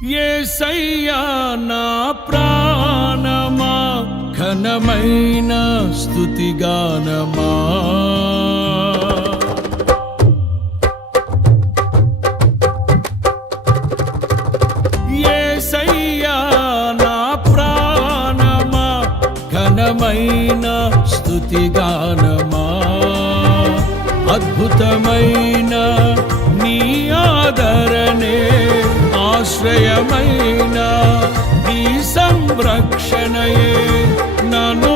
యేసయ్యా నా ప్రాణమా ఘనమైన స్తుతిగానమా యేసయ్యా నా ప్రాణమా ఘనమైన స్తుతిగానమా అద్భుతమైన నీ ఆదరణే ఆశ్రయమైన నీ సంరక్షణయే నన్ను